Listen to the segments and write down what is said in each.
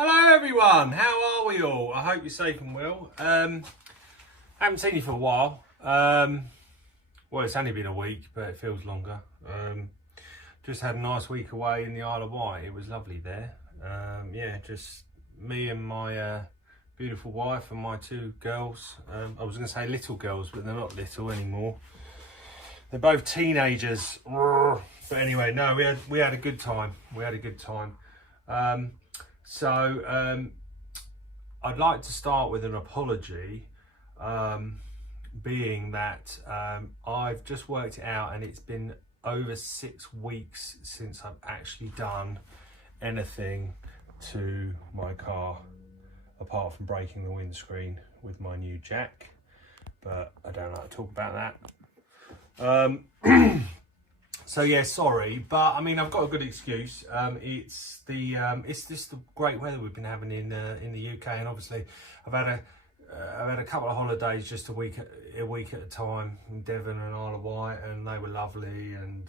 Hello everyone, how are we all? I hope you're safe and well. Haven't seen you for a while. Well, it's only been a week, but it feels longer. Just had a nice week away in the Isle of Wight. It was lovely there. Yeah, just me and my beautiful wife and my two girls. I was going to say little girls, but they're not little anymore. They're both teenagers. But anyway, no, we had a good time. We had a good time. So I'd like to start with an apology, being that I've just worked it out and it's been over 6 weeks since I've actually done anything to my car apart from breaking the windscreen with my new jack, but I don't like to talk about that. So yeah, sorry, but I mean I've got a good excuse. It's just the great weather we've been having in the UK, and obviously I've had a couple of holidays just a week at a time in Devon and Isle of Wight, and they were lovely. And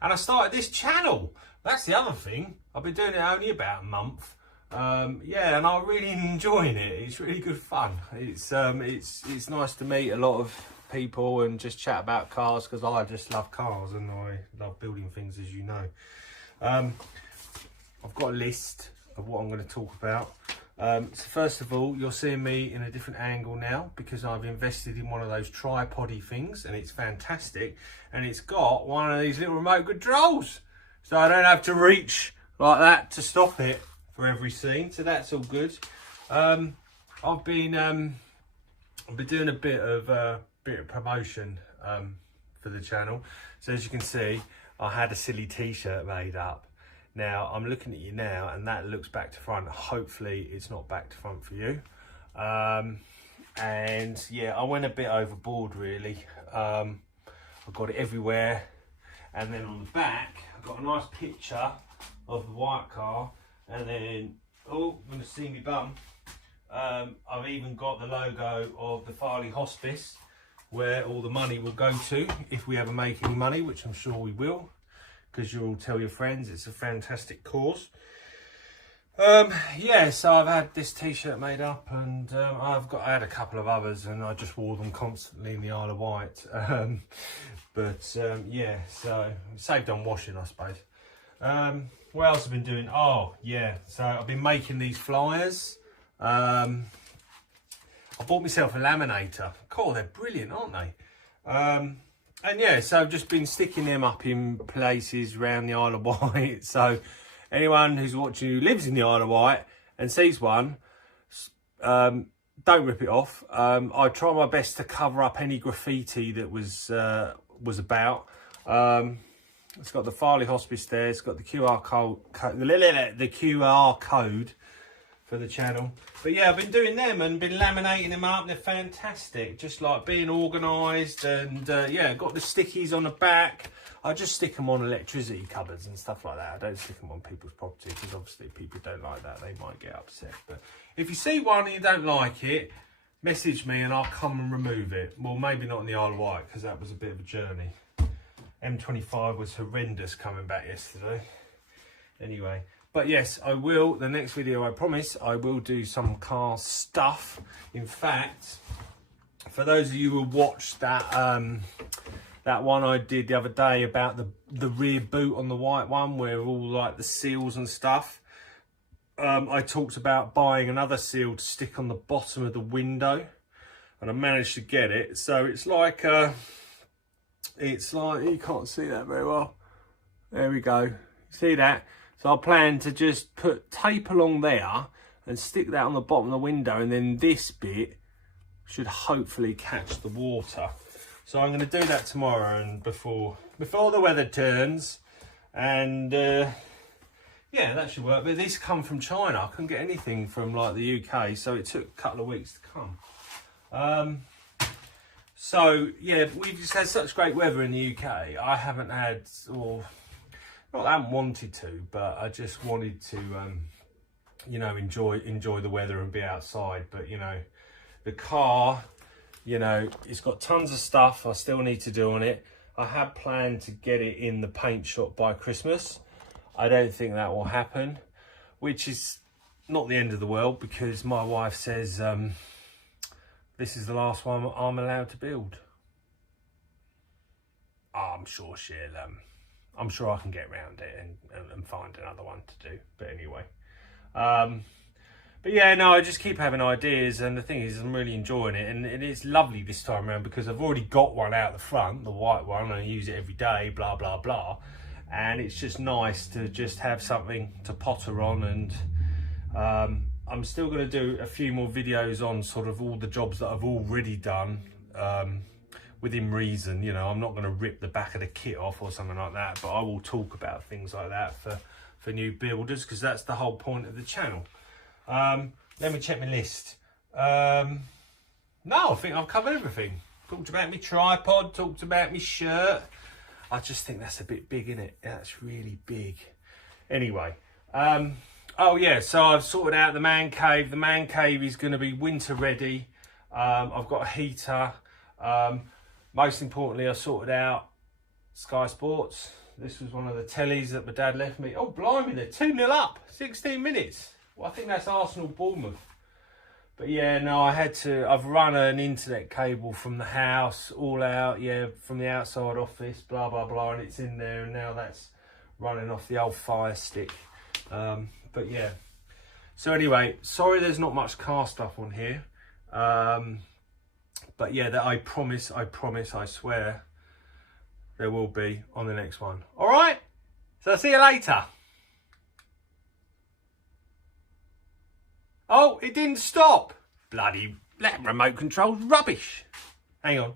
I started this channel. That's the other thing. I've been doing it only about a month. Yeah, and I'm really enjoying it. It's really good fun. It's nice to meet a lot of people and just chat about cars, because I just love cars and I love building things, as you know. I've got a list of what I'm going to talk about. So first of all, you're seeing me in a different angle now because I've invested in one of those tripody things, and it's fantastic, and it's got one of these little remote controls, so I don't have to reach like that to stop it for every scene, so that's all good. I've been doing a bit of promotion for the channel. So as you can see, I had a silly t-shirt made up. Now I'm looking at you now and that looks back to front. Hopefully it's not back to front for you. And yeah, I went a bit overboard really. I got it everywhere, and then on the back I've got a nice picture of the white car, and then oh, I'm gonna see me bum. I've even got the logo of the Farley Hospice, where all the money will go to if we ever make any money, which I'm sure we will, because you'll tell your friends. It's a fantastic cause. Yeah, so I've had this t-shirt made up, and I had a couple of others, and I just wore them constantly in the Isle of Wight. Yeah, so saved on washing, I suppose. What else have I been doing? Oh yeah, so I've been making these flyers. I bought myself a laminator. Cool, they're brilliant, aren't they? And yeah, so I've just been sticking them up in places around the Isle of Wight. So anyone who's watching who lives in the Isle of Wight and sees one, don't rip it off. I try my best to cover up any graffiti that was about. It's got the Farley Hospice there. It's got the QR code for the channel. But yeah, I've been doing them and been laminating them up. They're fantastic, just like being organised. And yeah, got the stickies on the back. I just stick them on electricity cupboards and stuff like that. I don't stick them on people's property, because obviously people don't like that. They might get upset. But if you see one and you don't like it, message me and I'll come and remove it. Well, maybe not in the Isle of Wight, because that was a bit of a journey. M25 was horrendous coming back yesterday. Anyway, but yes, I will. The next video, I promise, I will do some car stuff. In fact, for those of you who watched that that one I did the other day about the rear boot on the white one, where all like the seals and stuff, I talked about buying another seal to stick on the bottom of the window, and I managed to get it. So it's like you can't see that very well. There we go. See that? So I plan to just put tape along there and stick that on the bottom of the window, and then this bit should hopefully catch the water. So I'm going to do that tomorrow, and before the weather turns, and yeah, that should work. But these come from China. I couldn't get anything from like the UK, so it took a couple of weeks to come. So yeah, we've just had such great weather in the UK. I haven't had, or not, I haven't wanted to, but I just wanted to, you know, enjoy the weather and be outside. But you know, the car, you know, it's got tons of stuff I still need to do on it. I had planned to get it in the paint shop by Christmas. I don't think that will happen, which is not the end of the world, because my wife says this is the last one I'm allowed to build. I'm sure I'm sure I can get around it and find another one to do. But anyway, but yeah, no, I just keep having ideas, and the thing is, I'm really enjoying it, and it's lovely this time around because I've already got one out the front, the white one, and I use it every day, blah blah blah, and it's just nice to just have something to potter on. And I'm still going to do a few more videos on sort of all the jobs that I've already done, within reason. You know, I'm not going to rip the back of the kit off or something like that, but I will talk about things like that for new builders, because that's the whole point of the channel. Let me check my list. No, I think I've covered everything. Talked about my tripod, talked about my shirt. I just think that's a bit big, isn't it? That's really big. Anyway, oh yeah, so I've sorted out the man cave. The man cave is going to be winter ready. I've got a heater. Most importantly, I sorted out Sky Sports. This was one of the tellies that my dad left me. Oh, blimey, they're 2-0 up, 16 minutes. Well, I think that's Arsenal Bournemouth. But yeah, no, I've run an internet cable from the house all out, yeah, from the outside office, blah, blah, blah, and it's in there, and now that's running off the old Fire Stick. But yeah. So anyway, sorry there's not much car stuff on here. But yeah, that I promise, I swear, there will be on the next one. All right? So I'll see you later. Oh, it didn't stop. Bloody, that remote control's rubbish. Hang on.